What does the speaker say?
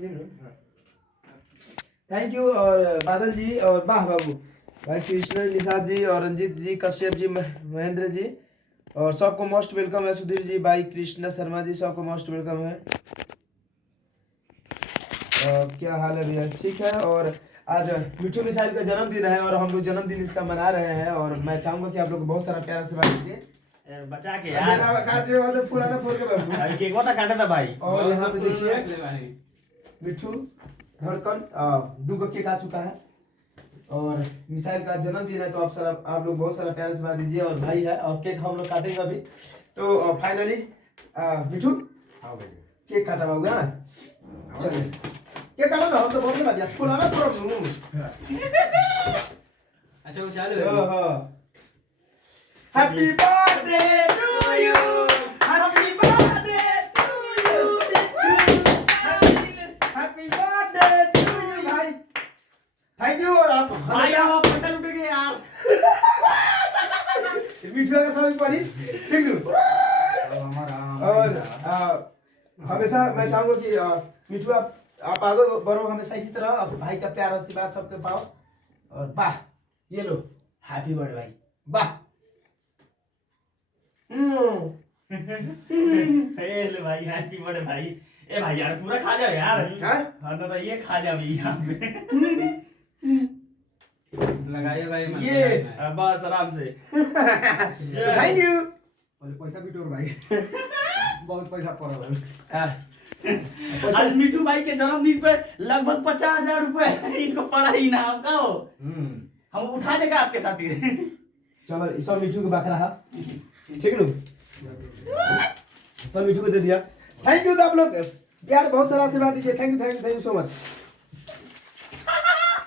Thank you और बादल जी और वाह बाबू भाई कृष्ण निषाद जी और रंजीत जी कश्यप जी महेंद्र जी और सबको मोस्ट वेलकम है। सुधीर जी भाई कृष्णा शर्मा जी सबको मोस्ट वेलकम है। क्या हाल है भैया? ठीक है। और आज मिठू मिसाइल का जन्मदिन है और हम लोग जन्मदिन इसका मना रहे हैं और मैं चाहूंगा कि आप लोग बहुत सारा प्यार से बात कीजिए। बचा के यार काट रहे हो तो पुराना फोन के बाबू अभी केक वाला काटा था भाई। और यहाँ पे देखिए मिठू धड़कन दो केक आ चुका है और मिसाइल का जन्मदिन है तो आप लोग बहुत सारा प्यार से बात दीजिए और भाई है और केक हम लोग काटेंगे अभी। तो फाइनली मिठू केक काटा बाबू। हाँ चलिए केक काटो ना, हम तो बहुत लग गया पुराना पूरा अच्छा वो चालू है। Happy birthday to you, happy birthday to you, happy birthday to you भाई। Thank you. और आप भाई आप पैसा लूटेंगे यार। मिठू का सभी पड़ी ठीक है। और हमेशा मैं चाहूंगा कि मिठू आप आगे बढ़ो हमेशा इसी तरह, आप भाई का प्यार आशीर्वाद सबके पाओ। और वाह ये लो हैप्पी बर्थडे भाई वाह। ले भाई हैप्पी बर्थडे भाई। ए भाई यार पूरा खा जाओ यार। हां तो ये खा जाओ यहां पे। लगाइए भाई ये बस आराम से। Thank you. पैसा भी टोर भाई। बहुत पैसा पड़ा भाई। आज मिठू भाई के जन्मदिन पे लगभग 50,000 रुपए इनको पड़ा इनाम का हो। हम उठा देगा आपके साथ ही। चलो सब मिठू को बकरा है ठीक है। सब मिठू को दे दिया। Thank you. तो आप लोग यार बहुत सारा आशीर्वाद दीजिए। Thank you so much.